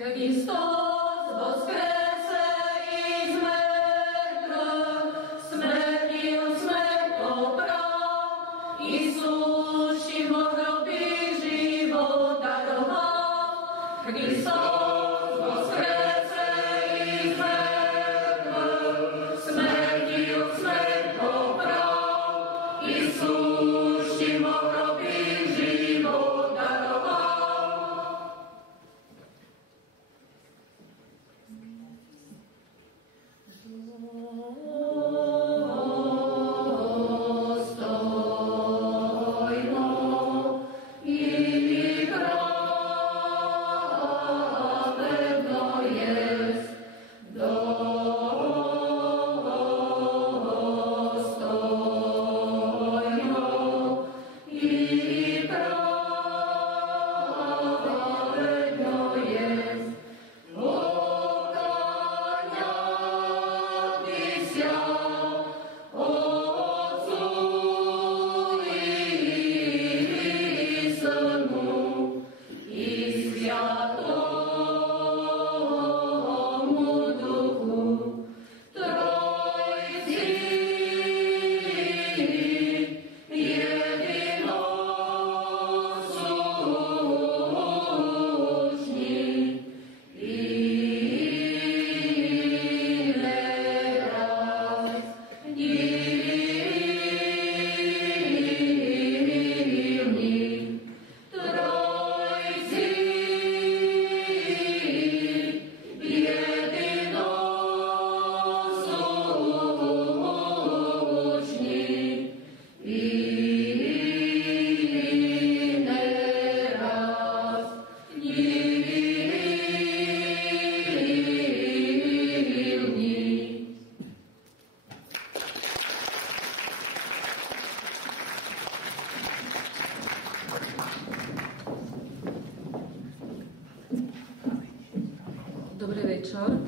Hristos voskresce iz mŕtvych, smrťu smrť popral, Isus im v hrobe život daroval. Hristos voskresce iz mŕtvych, smrťu smrť popral, Isus im v hrobe život daroval. Dobrý večer.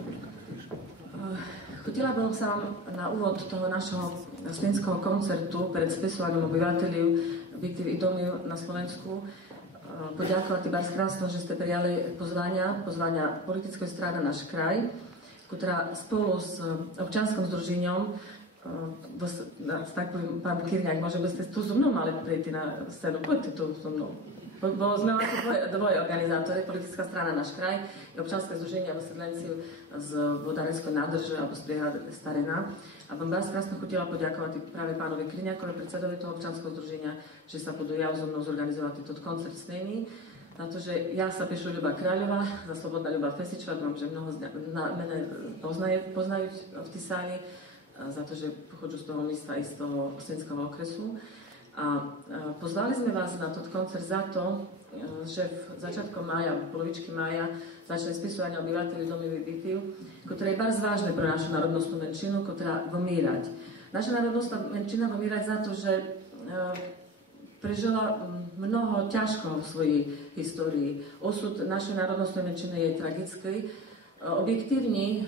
Хотіла б сам на увод того нашого студентського концерту перед списуванням obyvateľov bytів і домів на Slovensku подякувати вас красно, že ste prijali pozvania politickej strany Náš kraj, ktorá spolu s občanským združením, tak poviem, pán Kýrňák, môže by ste tu so mnou mali prejти na scénu, poďte tu so mnou. Bo sme dvoje organizátori, politická strana Náš kraj i občanské združenie vysídlenci z vodárenskej nádrže alebo z brigády Starina. A bym vás krásno хотіла подякувати práve pánovi Kýrňákovi, predsedovi toho občanského združenia, že sa podujal so mnou zorganizovať tento koncert s nimi. Na to, že ja sa píšu Ľuba Kráľová, za Slobodná Ľuba Fesičová, dúfam, že mnoho mene poznajú v tej sále, za to, že pochodzу z toho miesta i z toho Osečenského okresu. A pozvali sme vás na ten koncert za to, že v začiatku mája, v polovičky mája začali spisovanie obyvateľov domových bytov, ktoré je bardzo vážne pre našu národnostnú menšinu, ktorá vomírať. Naša národnostná menšina vomírať za to, že prežila mnoho ťažko v svojej histórii. Osud našej národnostnej menšiny je tragický. Objektívne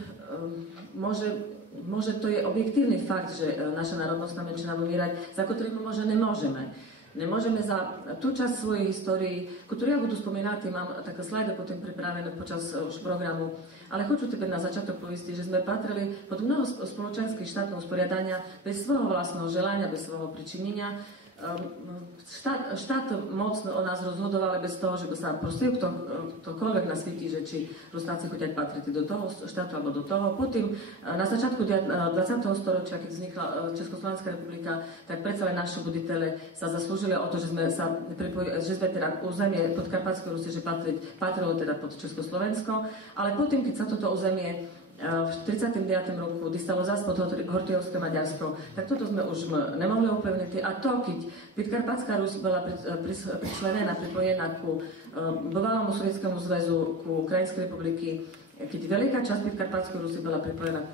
Może to je objektívny fakt, že naša národnostná menšina vymírať, za ktorým možno nemôžeme. Nemôžeme za tú časť svojej histórii, ktorú ja budu spomínať, mám také slajdy potom pripravené počas už programu, ale хочу тепер на začiatok povieť, že sme patrili pod mnoho spoločenských štátnych usporiadania bez svojho vlastného želania, bez svojho pričinenia. Štát mocno o nás rozhodoval bez toho, že by sa prosil ktokoľvek na svete, že či Rusnáci chodia patriť do toho štátu alebo do toho. Potom na začiatku 20. storočia, keď vznikla Československá republika, tak predsa aj naši buditele sa zaslúžili o to, že sme teda územie Podkarpatskej Rusy, že patrilo teda pod Československo, ale potom, keď sa toto územie v 39. roku dostalo zase pod Hortijovské Maďarsko, tak toto sme už nemohli upevniť. A to, keď Podkarpatská Rus bola pričlenená, pripojená ku bývalému Sovietskému zväzu, ku Ukrajinskej republiky, keď veľká časť Podkarpatskej Rusy bola pripojená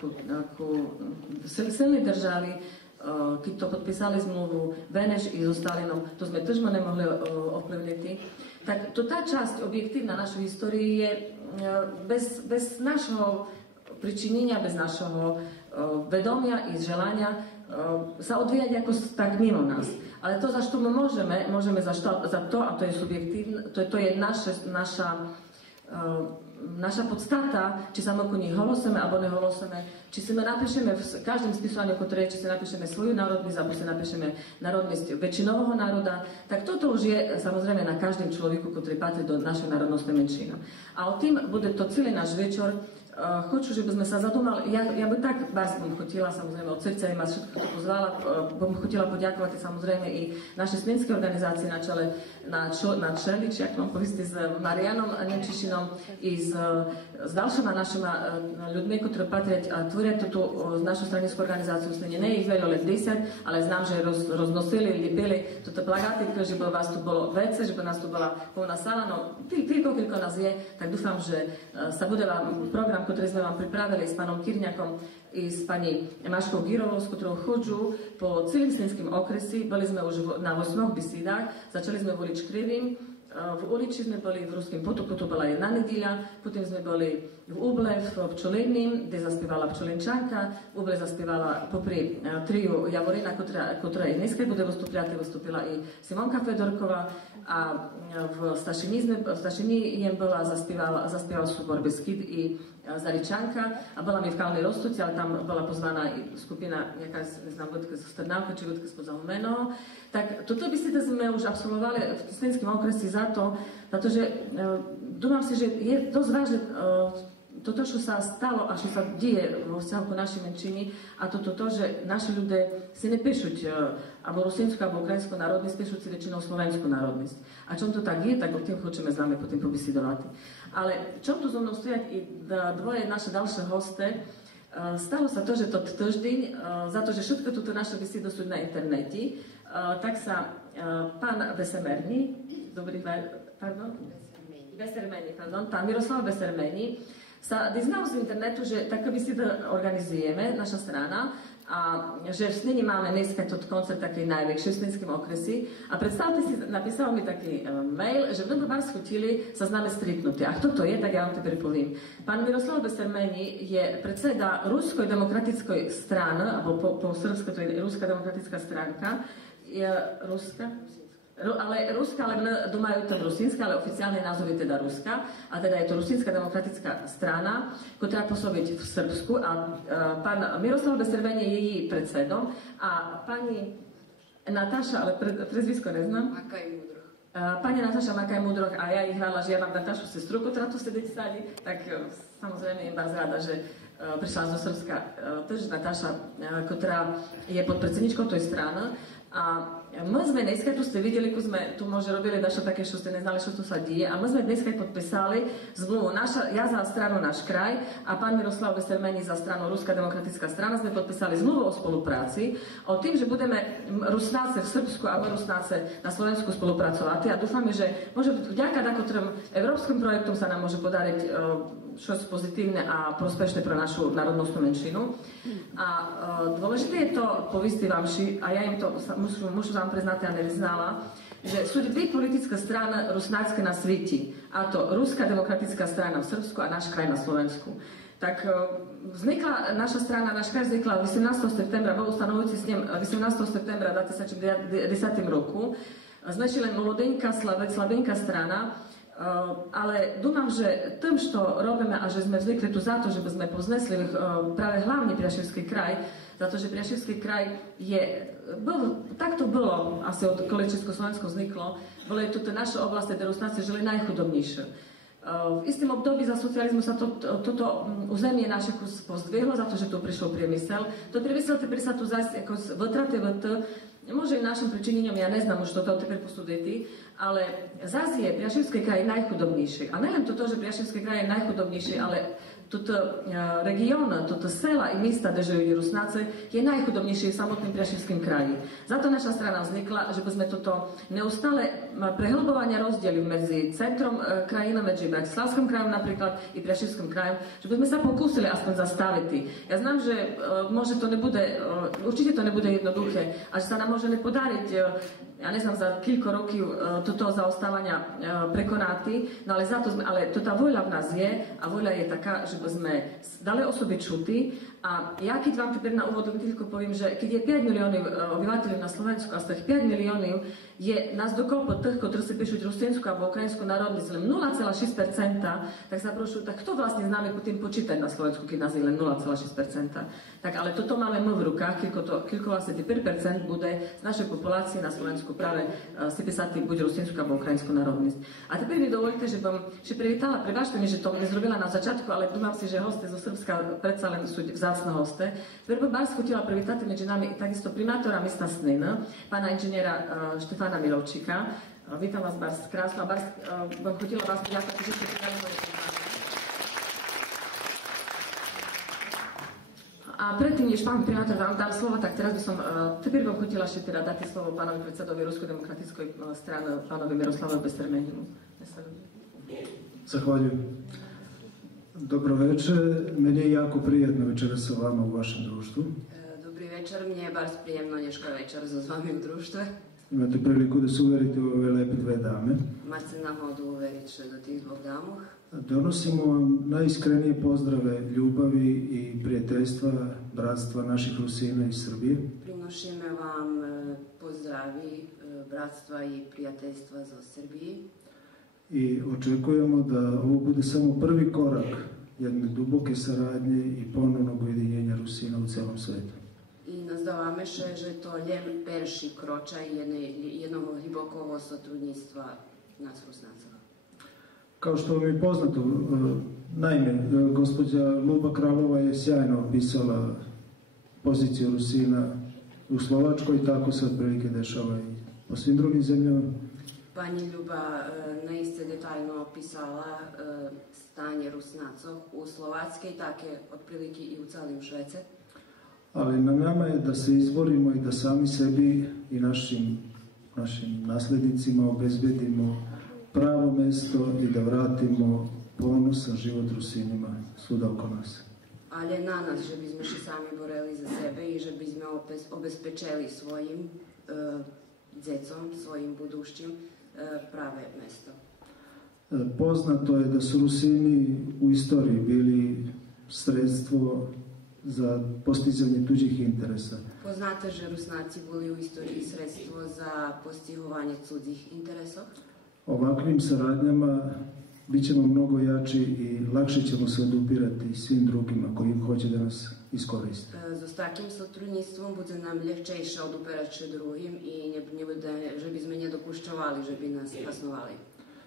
ku silnej državi, keď to podpísali zmluvu Beneš i so Stalinom, to sme tiež nemohli ovplyvniť. Tak to tá časť objektívna našej histórii je bez našho pričinenia, bez našho vedomia i želania sa odvíjať ako tak mimo nás. Ale to, za čo my môžeme za to, a to je subjektívne, to je naša naša podstata, či samo oko njih holoseme alebo neholoseme, či si napíšeme v každém spisovanju ktoré, či si napíšeme svoju národnosť, alebo si napíšeme národnosť väčšinového národa, tak toto už je samozrejme na každém človeku, ktorý patrí do našej národnostnej menšiny. A o tým bude to celý náš večer. Хочу, že by sme sa zadumali, ja by tak vás bom chotila, samozrejme, od srdca im vás všetko to pozvala, bom chotila poďakovať samozrejme i našej slovenskej organizácii na čele, či ak mám povistí, s Marianom Nemčišinom i s ďalšíma našima ľuďmi, ktorí patria a tvoria túto našu stranickú organizáciu. Nie ich veľa, ale 10, ale znám, že roznosili, líbili toto plagáty, že by vás tu bolo vece, že by nás tu bola plná sala, no koľko nás je, tak dúfam, že sa bude vám program, ktorý sme vám pripravili s pánom Kýrňakom i s pani Maškou Girovou, s ktorou chodžu po celým Slinským okresi. Boli sme už na 8 besídach, začali sme v ulič Krivým, v uliči sme boli v Ruském potoku, to bola jedna nedíľa, potom sme boli v Úble, v Pčoliným, kde zaspievala Pčolinčanka, v Úble zaspievala popri triu Javorina, ktorá i dneska bude vystúpila i Simonka Fedorková, a v Stašini jem bola zaspieval súbor Beskyd i Zaričanka, a bola mi v Kalnej Roztoci, ale tam bola pozvaná i skupina nejaká, neznám, ľudka zo Strnávka, či ľudka spoza Humenoho. Tak toto by ste sme už absolvovali v Slinském okresi za to, že dúfam si, že je dosť vážne toto, čo sa stalo a čo sa deje vo vzťahu ku našej menšini, a toto to, že naši ľudia si nepíšuť alebo rusínsku, alebo ukrajinskú národnosť, píšuť si väčšinou slovenskú národnosť. A čom to tak je, tak o tým chceme s vami potom pobesedovať. Ale čom tu so mnou stojí i dvoje naše ďalšie hosty, stalo sa to, že to týždeň, za to, že všetko túto naše besedy sú na internete, tak sa pán Besermeni, pán Miroslav Besermeni, sa diznal z internetu, že taká beseda organizujeme, naša strana, a že v Snini máme dneska tot koncert taký najväčší v Slinskom okresi. A predstavte si, napísal mi taký mail, že by vás chutili sa s nami stretnúť. A kto to je, tak ja vám to pripovím. Pán Miroslav Besermeni je predseda Ruskej demokratickej strany, alebo po srbsku to je Ruská demokratická stránka. Je Ruska? Ale Ruska, ale domajú to rusínska, ale oficiálny názov je teda Ruska. A teda je to Rusínska demokratická strana, ktorá pôsobí v Srbsku. A pán Miroslav Besermeni je jej predsedom. A pani Natáša, ale prezvisko neznám. Pani Natáša Makaj-Mudroch, a ja ich hrala, že ja mám Natášu sestru, ktorá tu sedí v sáli, tak samozrejme je vás rada, že prišla zo Srbska tež Natáša, ktorá je podpredsedničkou tej strany. A my sme dneska, tu ste videli, ako sme tu možno robili dašo také, čo ste neznali, čo tu sa deje, a my sme dneska podpísali zmluvu, ja za stranu Náš kraj a pán Miroslav Besermeni za stranu Ruská demokratická strana sme podpísali zmluvu o spolupráci, o tým, že budeme Rusnáce v Srbsku a my Rusnáce na Slovensku spolupracovať, a dúfame, že môže vďaka takým európskym projektom sa nám môže podariť čo pozitívne a prospešné pre našu národnostnú menšinu. A dôležité je to povistý vám, a ja im to môžu vám priznať, ja nevyznala, že sú dve politické strany rusnácké na svete, a to Ruská demokratická strana v Srbsku a Náš kraj na Slovensku. Tak vznikla naša strana, Náš kraj vznikla 18. septembra, bol ustanovujúci s ním 18. septembra 2010 roku. Znači len mlodenka, slavenka strana, ale dúfam, že tým, čo robíme a že sme zvykli tu za to, že by sme poznesli práve hlavne Priaševský kraj, za to, že Priaševský kraj takto bolo, asi od koľko Československo vzniklo, boli tu naše oblasti, kde Rusnáci žili najchudobnejšie. V istým období za socializmu sa toto územie naše pozdvihlo, za to, že tu prišiel priemysel. To priemysel sa tu zase ako vytraty môže i našim pričinením, ja neznám už toto teper posuditi, ale zase je Priaševský kraj najchudobnejší. A nielen toto, že Priaševský kraj je najchudobnejší, ale toto región, toto sela i mesta, kde žijú Rusnáci, je najchudobnejší v samotným Priaševským kraji. Za to naša strana vznikla, že by sme toto neustále prehlbovania rozdiely medzi centrom krajiny, medzi Bratislavským krajom napríklad i Priaševským krajom, že by sme sa pokúsili aspoň zastaviť. Ja znám, že môže to nebude, určite to nebude jednoduché, a že sa nám môže nepodariť, ja neznám, za koľko rokov toto zaostávania prekonáty, no ale to tá voľa v nás je, a voľa je taká, že by sme dali o sobe čuti. A ja keď vám na úvod toľko poviem, že keď je 5 miliónov obyvateľov na Slovensku a z tých 5 miliónov je nás dokолко тих, котрі си пишуть русинську або українську народність, 0,6%, tak zaprošujú, tak kto vlastne s nami tým počítať na Slovensku, keď nás je len 0,6%. Tak ale toto máme my v rukách, koľko vlastne 5% bude z našej populácie na Slovensku práve si písať buď rusinsku alebo ukrajinskú národnosť. A teraz mi dovolte, že bym się privítala, pribáčte mi, že to nezrobila na začiatku, ale dúfam si, že hosty zo Srbska predsa len sú vzácne hosty. Prvo Bars chotila privítať medzi nami takisto primátora mesta Snina, pána inžiniera Štefana Milovčíka. Vítam vás, Bars, krásno. Bars, bym chotila vás poďakovať, že ste prijali moje pozvanie. A predtým, než pán primátor vám dám slovo, tak teraz by som teper vám chotila ešte teda dať slovo pánovi predsedovi Ruskej demokratickej strany, pánovi Miroslavovi Bestermenimu. Zahvaljujem. Dobro večer, meni je jako prijetno večeras sa vama u vašem društvu. Dobrý večer, mne je baš príjemno dneška večer so s vami v društve. Imate priliku da se uverite u ove lepe dve dame. Máte náhodu uveriť še do tých dvoch dámoch. Donosimo vam najiskrenije pozdrave ljubavi i prijateljstva, bratstva naših Rusina iz Srbije. Prinošíme vám pozdraví, bratstva i prijateljstva zo Srbiji. I očekujemo da ovo bude samo prvi korak jedne duboke saradnje i ponovnog ujedinjenja Rusina u celom svetu. I nazdávame še, že to len perši kročaj jednog hlibokog sotrudnictva nas Rusnacova. Kao što vam je poznato, naime, gospođa Luba Kralova je sjajno opisala poziciju Rusina u Slovačkoj, tako se otprilike dešava i po svim drugim zemljama. Pani Ljuba naiste detaljno opisala stanje Rusnacov u Slovackej, tak je otprilike i u celim Švece. Ali na nama je da se izborimo i da sami sebi i našim naslednicima obezbedimo pravo mesto i da vratimo ponosan život Rusinima svuda oko nas. Ali je na nas, že bismo še sami boreli za sebe i že bismo obezpečeli svojim djecom, svojim budućim prave mesto. Poznato je da su Rusini u istoriji bili sredstvo za postizanje tuđih interesa. Poznate, že Rusnaci bili u istoriji sredstvo za postihovanje cudzih interesov. Ovakvim saradnjama bit ćemo mnogo jači i lakše ćemo se odupirati svim drugima koji hoće da nas iskoriste. S takim sotrudnictvom bude nam ljehčejše odupirati še drugim i ne bude, že bismo ne dopušćavali, že bi nas kasnovali.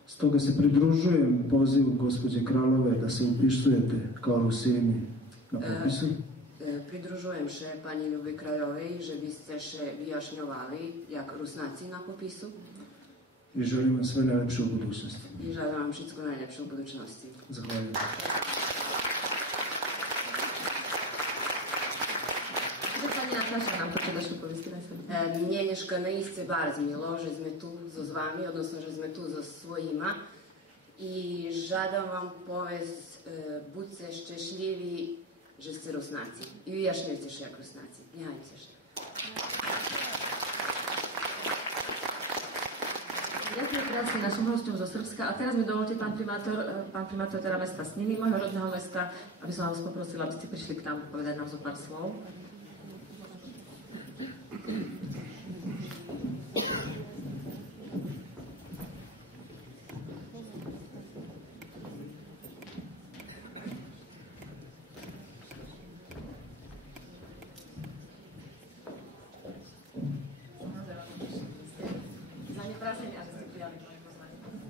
Stoga se pridružujem pozivu gospođe Kralove da se upisujete kao Rusini na popisu. Pridružujem še pani Ljubi Kraljovej, že biste še vyjašnjovali jak Rusnaci na popisu. I želim vam sve najlepše u budućnosti. I želim vam všetko najlepše u budućnosti. Zahvaljujem. Pani Nataša nám počuť našu povesti na sebe. Mne dneška naiste bardzo milo, že sme tu so s vami, odnosno, že sme tu so svojima. I žadam vam povest, buďte šťastliví, že ste Rusnáci. I vyjašnjujte še jak Rusnáci. Nehajte še. Ďakujem krásne našim hostom zo Srbska. A teraz mi dovolte, pán primátor teda mesta Sniny, môjho rodného mesta, aby som vás poprosila, aby ste prišli k nám povedať nám zo pár slov.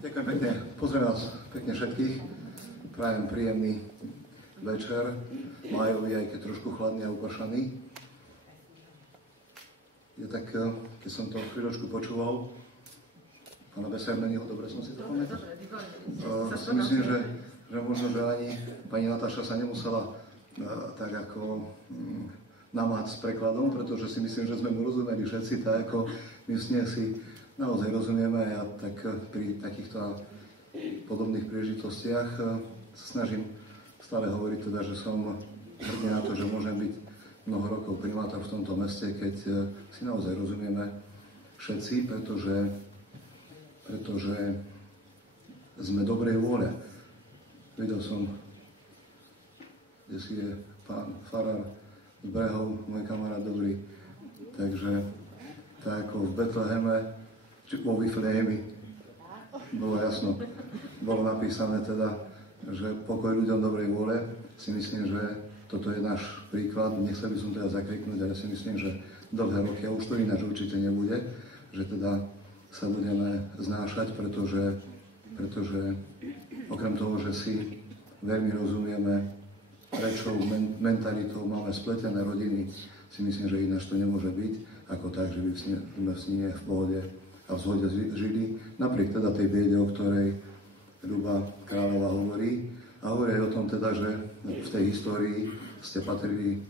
Ďakujem pekne, pozdravujem vás pekne všetkých, prajem príjemný večer, májový, aj keď trošku chladný a upršaný. Ja tak, keď som to chvíľočku počúval, pána Besermeniho, dobre som si to pamätal? Myslím, že možno, že ani pani Natáša sa nemusela tak ako namáhať s prekladom, pretože si myslím, že sme mu rozumeli všetci, tak ako my si naozaj rozumieme a ja tak pri takýchto podobných príležitostiach sa snažím stále hovoriť teda, že som hrdý na to, že môžem byť mnoho rokov primátor v tomto meste, keď si naozaj rozumieme všetci, pretože sme dobrej vôle. Videl som, kde si je pán farár z Brehov, môj kamarát dobrý, takže tak ako v Betleheme vo Wiflehemi bolo jasno, bolo napísané teda, že pokoj ľuďom dobrej vôle. Si myslím, že toto je náš príklad. Nechcel by som teda zakriknúť, ale si myslím, že dlhé roky, a už to ináč určite nebude, že teda sa budeme znášať, pretože okrem toho, že si veľmi rozumieme prečou, mentalitou, máme spletené rodiny, si myslím, že ináč to nemôže byť, ako tak, že by sme v snine v pohode a v zhode žili, napriek teda tej biede, o ktorej Ľuba Kráľová hovorí. A hovorí aj o tom teda, že v tej histórii ste patrili,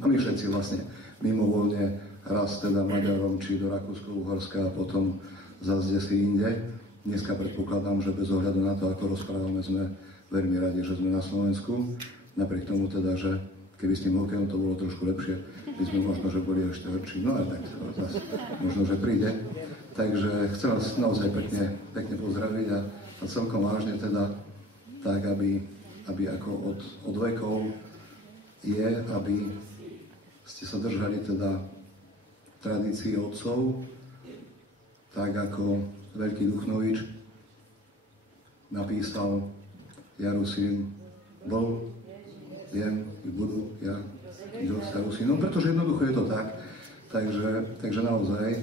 a my všetci vlastne, mimovoľne raz teda Maďarom, či do Rakúsko-Uhorska a potom zase si inde. Dneska predpokladám, že bez ohľadu na to, ako rozprávame, sme veľmi radi, že sme na Slovensku. Napriek tomu teda, že keby s tým hokejom to bolo trošku lepšie, by sme možno, že boli ešte lepší. No ale tak zase možno, že príde. Takže chcem vás naozaj pekne pozdraviť a celkom vážne teda tak, aby ako od vekov je, aby ste sa držali teda tradícií otcov, tak ako veľký Duchnovič napísal Jarusín, bol, jem i budú, ja Jarusínom, pretože jednoducho je to tak. Takže naozaj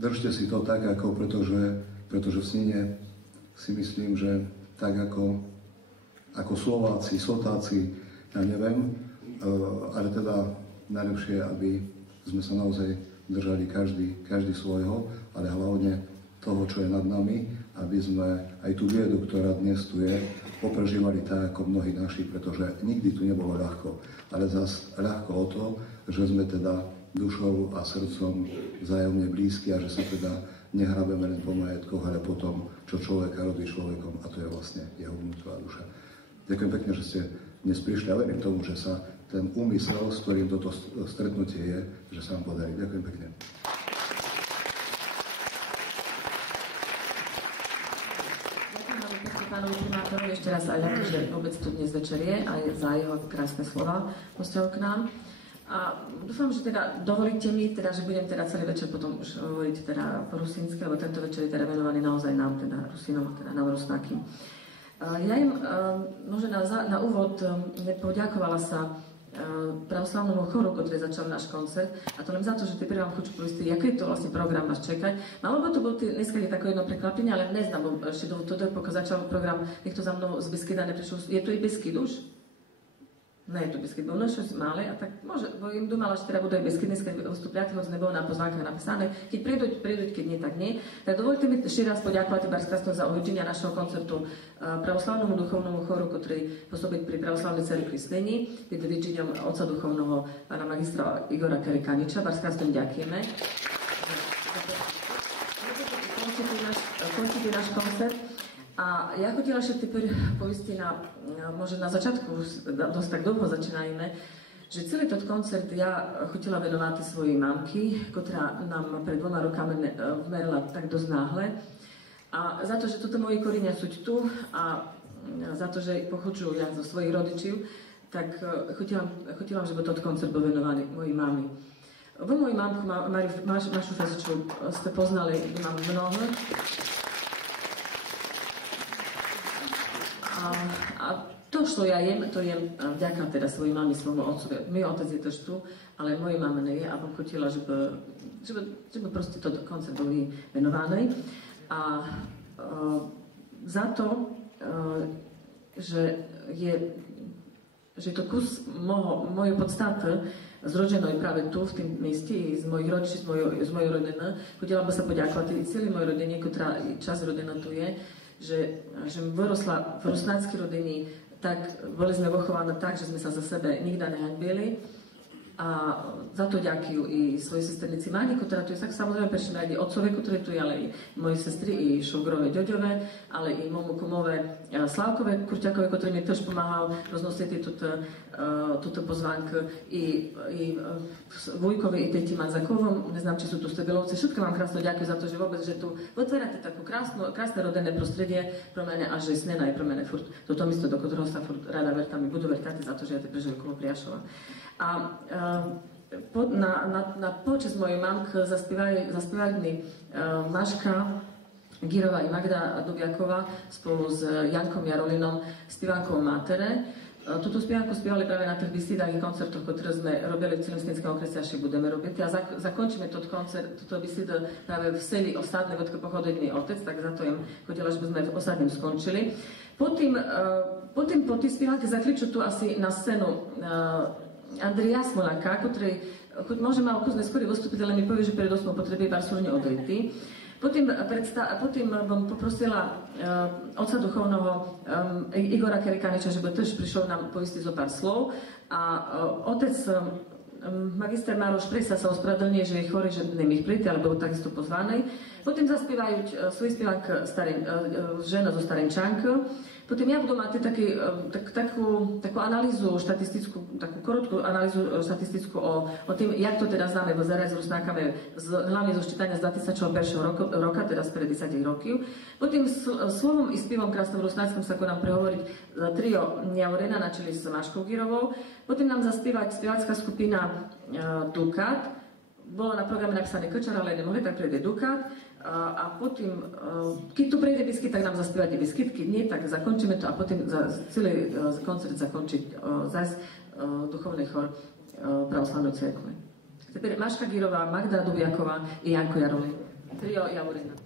držte si to tak, ako pretože v snine si myslím, že tak ako Slováci, Sotáci, ja neviem, ale teda najlepšie, aby sme sa naozaj držali každý svojho, ale hlavne toho, čo je nad nami, aby sme aj tú biedu, ktorá dnes tu je, poprežívali tak, ako mnohí naši, pretože nikdy tu nebolo ľahko, ale zas ľahko o to, že sme teda dušou a srdcom vzájomne blízky a že sa teda nehrabeme len po majetkoch, ale po tom, čo človeka robí človekom, a to je vlastne jeho vnútorná duša. Ďakujem pekne, že ste dnes prišli a verím tomu, že sa ten úmysel, s ktorým toto stretnutie je, že sa vám podarí. Ďakujem pekne. Ďakujem veľmi pekne pánovi primátorovi ešte raz aj za to, že vôbec tu dnes večer je, aj za jeho krásne slova vzťahu k nám. A dúfam, že teda dovolíte mi, teda, že budem teda celý večer potom už hovoriť teda po rusínsky, lebo tento večer je teda venovaný naozaj nám, teda Rusínom, teda nám Rusnákym. Ja im možno na úvod poďakovala sa pravoslavnému choru, ktorý začal náš koncert, a to len za to, že ty vám chcú poistiť, aký je to vlastne program vás čekať. Malo by to bolo dneska je také jedno prekvapenie, ale neznám, bo ešte do toho, pokiaľ začal program, niekto za mnou z Beskyda neprišiel. Je tu i Beskyd už? Ne, je to Beskyd, bol nešto malé, a tak môže, bo im dumala, že teda budú aj Beskyd, dneska vstupňaty, hoď nebolo na pozvánkach napísané, keď príduť, keď nie, tak nie. Tak dovolte mi ešte raz poďakovať Barskrasno za uvedenia našeho koncertu pravoslavnému duchovnému choru, ktorý pôsobí pri pravoslavnej cerkvi Snení, pod vedeniom otca duchovného pána magistra Igora Kerikaniča. Barskrasno ďakujeme. Končíte náš koncert. A ja chodila ešte povesti možno na začiatku, dosť tak dlho začínajme, že celý ten koncert ja chodila venovať svojej mamky, ktorá nám pred 2 rokami vmerila tak dosť náhle. A za to, že toto moji korenia sú tu a za to, že pochočujú ja zo svojich rodičov, tak chodila, že by toto koncert bol venovaný mojej mami. Vy moju mamku, Mašu Feziču, ste poznali, mám mnoho. A to, čo ja jem, to jem vďaka teda svojej mami, svojmu otcovi. Môj otec je tiež tu, ale mojej mame nie je, a bom chotila, že by proste toto koncert bol venovaný. A za to, že je to kus mojej podstaty zrodenej práve tu, v tým mieste, z mojich rodičí, z mojej rodiny. Chodila by sa poďakovať celý mojej rodine, ktorá čas rodina tu je, že vyrosla v rusnáckej rodine, tak boli sme vychovaní tak, že sme sa za sebe nikdy nehanbili. A za to ďakujú i svojej sesternici Máni, ktorá tu je, tak samozrejme prečo aj otcové, ktoré tu je, ale i moje sestry, i šogrové, ďoďové, ale i momu kumové Slávkové, Kurťakové, ktorý mi tiež pomáhal roznosiť túto pozvánku, i Vujkovi, i teti Manzakovom, neznám, či sú tu Stebelovci, všetko vám krásno ďakujem za to, že vôbec, že tu otvárate takú krásne rodinné prostredie pro mene, a že snena je pro mene furt toto miesto, do ktorého sa furt rada vertami budú vertať, za to, že ja te prežili kolo Priašova. A na počest mojej mamky zaspívali mi Maška Girová i Magda Dubiaková spolu s Jankom Jarolinom spievankou Mátere. Túto spievanku spievali práve na tých besídach i koncertoch, ktoré sme robili v celom Slínském okrese, a ešte budeme robiť. A zakončíme túto besídu práve v seli Osadné, odkiaľ pochodil mi otec, tak za to im chodila, že by sme v Osadným skončili. Potom po tých spievanke zakriču tu asi na scénu Andrija Smolaka, ktorý môže mal kúzne skôr vystúpiť, ale mi povie, že pred 8 potrebuje barsúrne odejти. Potom bym poprosila otca duchovného Igora Kerikaniča, żeby też prišiel nám povistiť zo pár slov. A otec magister Mároš Presa sa ospravedlňuje, že je chorý, že nemôže prísť, ale bol takisto pozvaný. Potom zaspievajú svoj spievank žena zo Starenčank. Potom ja budu mať takú analýzu štatistickú, takú korotku analýzu štatistickú o tým, jak to teda známe v ZRS roznákame hlavne zo ščítania z 2001 roka, teda spred 10 rokov. Potom slovom i spievom krásnom rusnáckom sa nám prehovoriť trio Njaurena na čeli s Maškou Girovou. Potom nám zaspievať spievačská skupina Dukat. Bolo na programe napísané Krčar, ale nemohli, tak prejde Dukat. A potom, keď tu prejde biskyt, tak nám zaspívate biskyt, keď nie, tak zakončíme to a potom celý koncert zakončiť zase duchovný chor Pravoslavnej cerkve. Teraz Maška Girová, Magda Dubiaková i Janko Jarolin. Trio Javorina.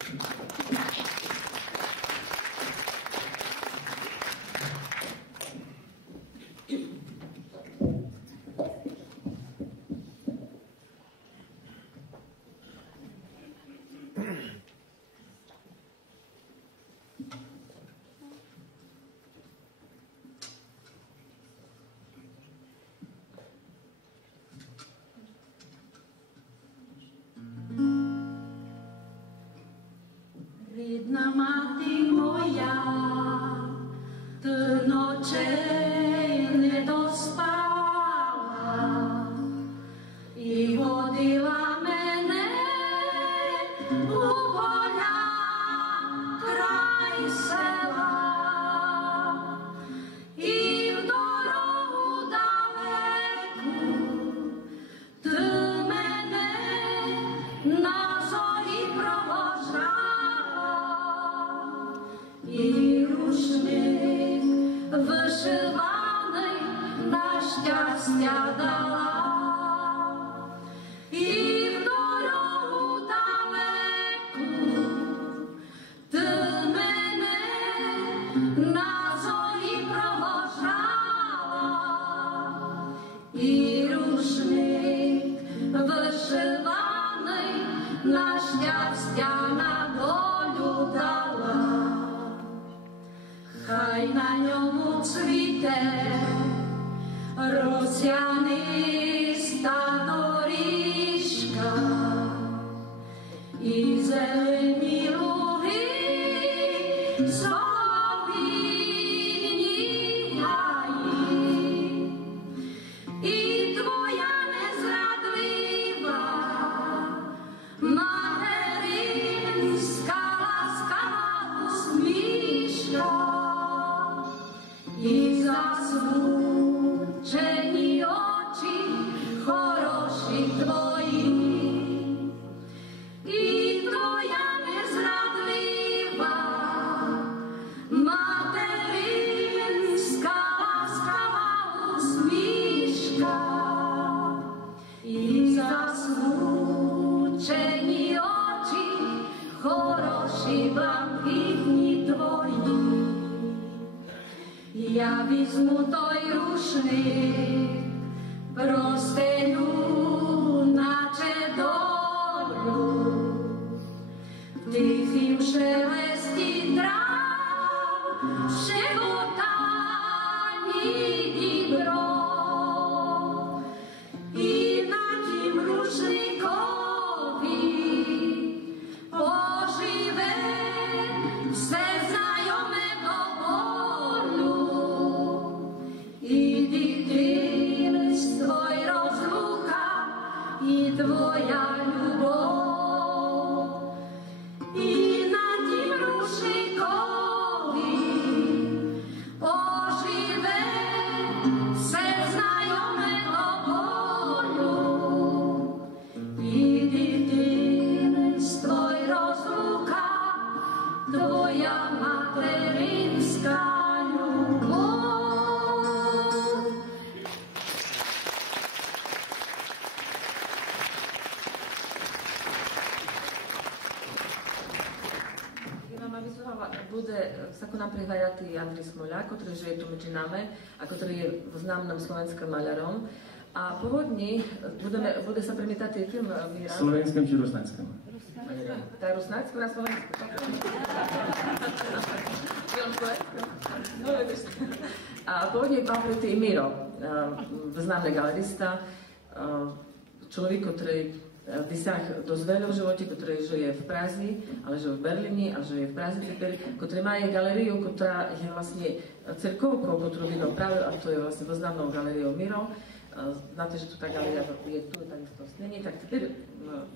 Рідна мати моя, ти ночей не доспала і водила мене у поля край села, і в дорогу далеку ти мене на зорі провожала. І рушник вишиваний на щастя дала, і в дорогу далеку ти мене на зорі провожала, і рушник вишиваний на щастя на долю дала. Хай на ньому цвіте росяниста доріжка і зелені луги, солов'їні гаї, і твоя незрадлива материнська ласкава усмішка. І засмучені очі хороші твої, і твоя незрадлива материнська ласкава усмішка, і засмучені очі хороші блакитні твої. Я візьму той рушник, простелю, наче долю, в тихім шелесті трав, шеботані дібро, і на тім рушникові поживе все знайоме до болю. І дитинство, й розлука, і твоя любов, і на тім рушникові поживе все знайоме до болю. sa ku nám prihľadá Andrej Smoľák, ktorý žije tu medzi nami a ktorý je známym slovenským maľarom. A pôvodne bude sa premietať film Míra. Slovenským či rusnáckým? Tá rusnácku na Slovensku. Film Slovensku. No, vidíš. A pôvodne mal prísť Miro, známy galerista, človek, ktorý dosiah dosť veľa v živote, ktorý žije v Praze, ale žije v Berlíne a žije v Praze teper, ktorý má aj galériu, ktorá je vlastne cerkovkou, ktorú vydal práve, a to je vlastne známou galériou Miro. Znáte, že tu tá galéria je tu, takisto snení, tak teper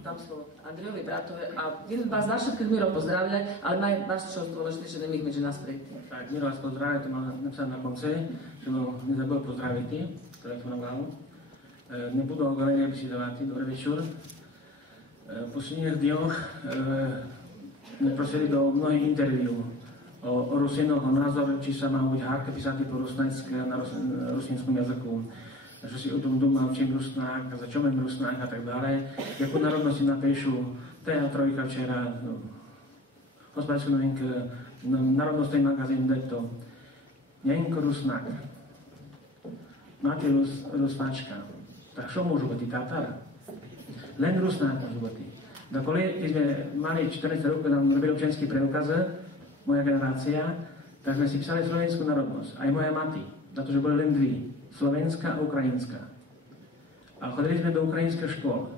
dám slovo Andrejovi bratovi a він vás na všetkých Miro pozdravľa, ale má vás čo dôležité, že nemých medzi nás prejти. Tak, Miro vás pozdravia, to mám napísané na konci, že mu nezabudol pozdraviť, ktoré to navrhol. Nebudu o galerii vysidovať, dobrý večer. V posledných dňoch sme prosili do mnohých interviú o Rusinoch, o názor, či sa má byť hárka písať po rusnácky na rusinskom jazyku. Že si o tom думал, čím rusnák, za čom je rusnák a tak dále. Jakou národnosti napíšu TA3 včera, hospodárska novinka, národnostný magazín Detto. Nenko rusnák. Máte rusnáčka. Tak čo môžu byť Tatara? Len rusnák môžu byť. Dokoli sme mali 14 rokov, nám robili občiansky preukaz, moja generácia, tak sme si písali slovenskú národnosť. Aj moja mati, za to, že boli len dvi. Slovenská a ukrajinská. A chodili sme do ukrajinských škôl.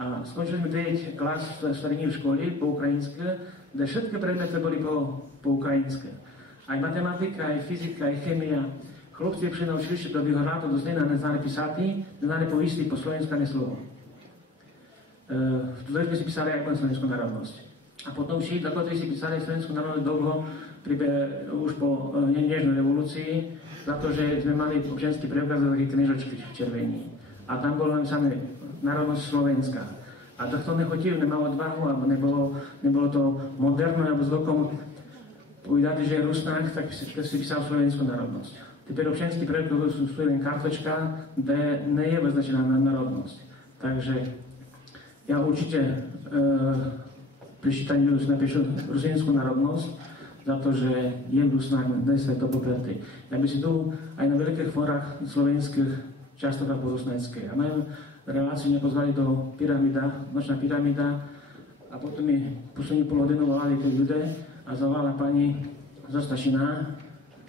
A skončili sme 9 klas v strední škole po ukrajinsky, kde všetky predmety boli po ukrajinsky. Aj matematika, aj fyzika, aj chemia. Chlopci prišli na učilište do Vyhoradu, do Znena, neznali písati, neznali povistí po slovenská neslovo. Vtedy sme si písali aj slovenskú národnosť. A potom všichni takto si písali slovenskú národnosť dlho, už po nežnej revolúcii, za to, že sme mali občiansky preukaz a také knižočky červení. A tam bolo napísané národnosť Slovenska. A to kto nechotil, nemal odvahu, alebo nebolo to moderné, alebo s dokom povedať, že je rusnák, tak si písal slovenskú národnosť. Teper občiansky preukaz sú len kartočka, kde nie je označená národnosť. Takže ja určite pri čítaní napíšu rusínsku národnosť, za to, že je rusnák, dnes je to popretý. Ja by si tu aj na veľkých fórach slovenských častokrát po rusnáckej. A majú reláciu, nepozvali do pyramida, nočná pyramida, a potom mi poslední pol hodinu volali tie ľudia a zavolala pani zo Stašina,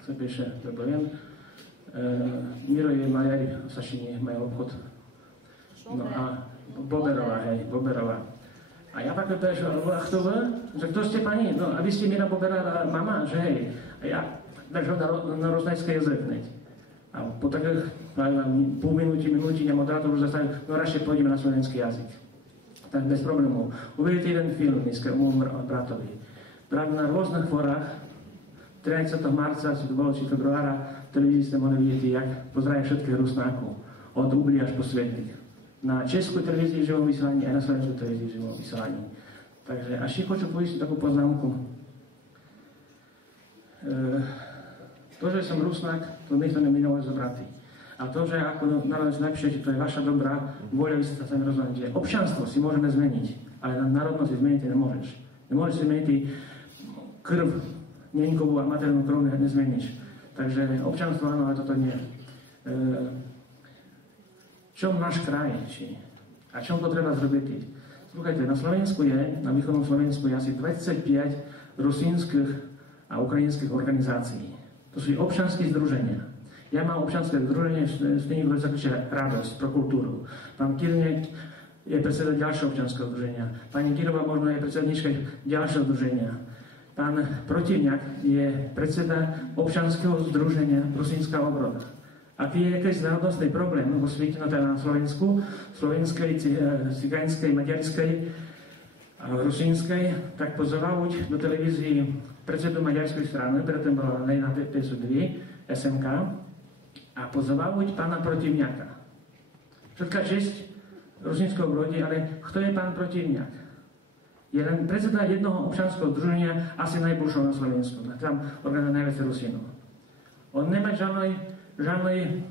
sa píše, to poviem, Miro je maliari v Stašine, majú obchod. No a Boberová. A ja pak pýtaš, a kto vy? Že kto ste pani? No, a vy ste Mira Bobera mama, že hej. A ja dáš ho na rusnácky jazyk hneď. A po takých pol minúti, moderátor už zastavil, no radšej pôjdeme na slovenský jazyk. Tak bez problémov. Uvidíte jeden film dneska môjmu bratovi. Brat na rôznych fórach, 13. marca, či to bolo, či februára, v televízii ste mohli vidieť, jak pozdravujú všetkých rusnákov. Od Ubli až po Svetných. Na českú televíziu živom vysielaní aj na slovenskú televíziu živom vysielaní. Takže až si chcem povedať takú poznámku. To, že som rusnák, to nikto neminoval zobratý. A to, že ako národnosť napíšete, to je vaša dobrá vôľa, vy sa tam rozhodnete, že občianstvo si môžeme zmeniť, ale národnosť si zmeniť nemôžeš. Nemôžeš si zmeniť krv, nenkovú a maternú krv nezmeníš. Takže občianstvo áno, ale toto nie. Čom náš kraj? A čom to treba zrobiť? Slúchajte, na Slovensku na východnom Slovensku je asi 25 rusínskych a ukrajinských organizácií. To sú občianske združenia. Ja mám občianske združenie s tými, ktorí sa kričia Radosť pro kultúru. Pán Kirnek je predseda ďalšieho občianskeho združenia. Pani Kirová možno je predsednička ďalšieho združenia. Pán Protivňák je predseda občianskeho združenia Rusínska obroda. Ak je jakýś národnostný problém vo svete, na Slovensku, slovenskej, cigánskej, maďarskej a rusínskej, tak pozvať do televízii predsedu maďarskej strany, preto bola Lejna PSU2, SMK, a pozvať pána Protivňáka. Všetká česť rusínského obrode, ale kto je pán Protivňák? Je len predseda jednoho občanského združenia, asi najbližšieho na Slovensku. Tam organizuje najviac Rusínov. On nemá žádný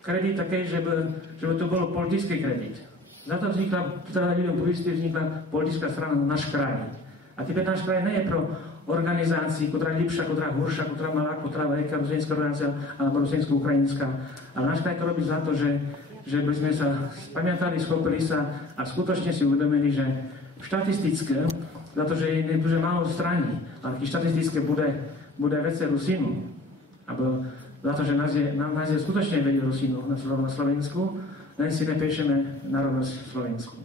kredit taký, že by to bol politický kredit. Za to vznikla, teda ľuďom povistí, vznikla politická strana Náš kraj. A teper náš kraj nie je pro organizácií, ktorá je lepšia, ktorá je horšia, ktorá malá, ktorá veľká rusínska organizácia alebo rusínsko-ukrajinská. Ale náš kraj to robí za to, že by sme sa spamätali, schopili sa a skutočne si uvedomili, že štatistické, za to, že je дуже málo straní, ale štatistické bude vece Rusínu. Alebo za to, že nás je skutočne veľa Rusínov na Slovensku, len si nepíšeme národnosť Slovensku.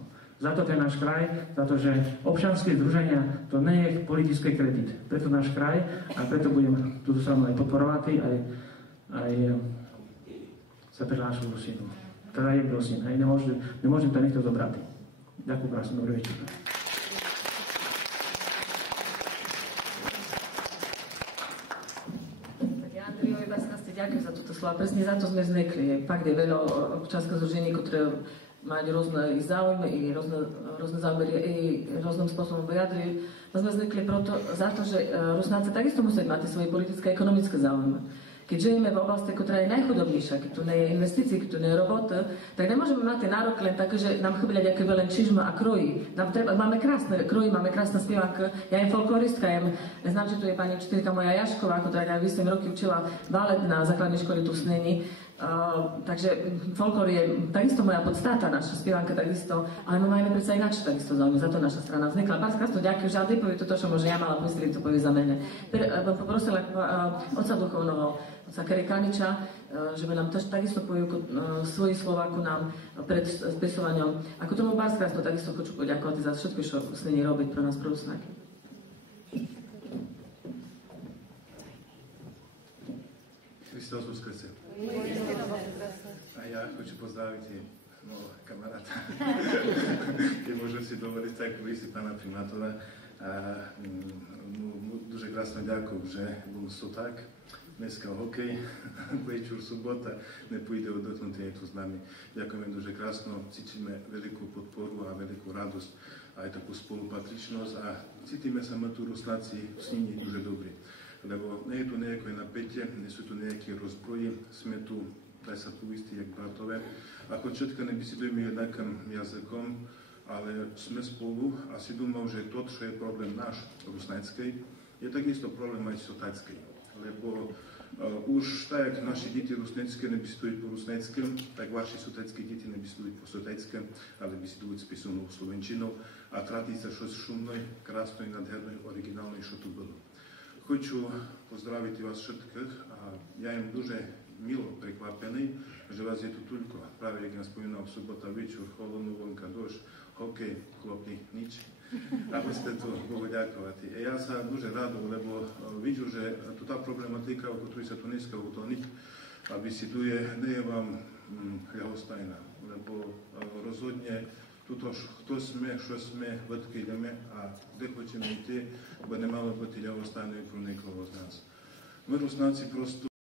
Za to ten náš kraj, za to, že občianske združenia, to nie je politický kredit. Preto náš kraj a preto budem túto stranu aj podporovať, aj sa prihlášam Rusínu. Teda je Rusín, aj nemôžem to nikto zobrať. Ďakujem krásne, dobrý večer. Ďakujem za túto slova. Presne za to sme zvykli. Fakt je veľa občianskych združení, ktoré majú rôzne záujmy i rôzne zámery i rôznym spôsobom vyjadrujú. My sme zvykli za to, že Rusnáci takisto musia mať svoje politické a ekonomické záujmy. Keď žijeme v oblasti, ktorá je najchudobnejšia, keď tu nie je investícií, keď tu nie je robota, tak nemôžeme mať ten nárok len také, že nám chýba nejaké len čižma a kroji. Máme krásne kroji, máme krásne spievanky. Ja jem folkloristka, znám, že tu je pani učiteľka moja Jašková, ktorá 8 roky učila balet na základnej škole tu v Snení. Takže folklor je takisto moja podstata, naša spievanka takisto, ale my máme predsa ináč takisto záujem, za to naša strana vznikla. Pán Skrasto, ďakujem, že Andrej povie toto, čo môže ja mala pomyslieť, to povie za mene. Poprosila otca duchovného, otca Kerikaniča, že by nám takisto povie svoji slova ku nám pred spisovaním. Ako tomu Pán Skrasto, takisto chcú poďakovať za všetko, čo s nimi robiť pre nás, pre Rusnáky. Hristos Voskresie. A ja хочу поздравити мого камарата. І можу всі доводити так висі пана приматора. Дуже красно дякую, вже був сутак. Dneska hokej, večer, subota, ne pôjde odetnúť tu s nami. Ďakujeme дуже krásno, cítime veľkú podporu a veľkú radosť, aj takú spolupatričnosť a cítime sa ma tu Rusnáci s nimi дуже dobrí. Lebo nie je tu nejaké napätie, nie sú tu nejaké rozbroje, sme tu, daj sa povistí, jak bratové. Ako všetko nebesідujeme jednakým jazykom, ale sme spolu a si думав, že to, čo je problém náš, rusnáckej, je takisto problém aj sotáckej. Lebo už tak, jak naši deti rusnácké nebesídujú po rusnáckém, tak vaši sotácké deti nebesídujú po sotáckém, ale besídujú spisovnou slovenčinou a tratí sa щось шумної, красної, надгерної, оригінальної, що тут було. Хочу поздравити вас všetkých a ja im дуже мило приквапений, že vás je tu toľko. Práve, jak ja spomínal, sobota večer, холодно, vonka, дощ, hokej, chlopí, nič. A ste tu Bohu ďakovati. Ja sa дуже радую, lebo vidím, že tá problematika, o ktorej sa tu dneska utoniť, a vysvetľuje, nie je vám ľahostajná, lebo rozhodne tuto, хто sme, що sme, odkiaľ ideme a kde chceme йти, бо не мало бути ľahostajného pro nikoho z nás. My Rusnáci prosto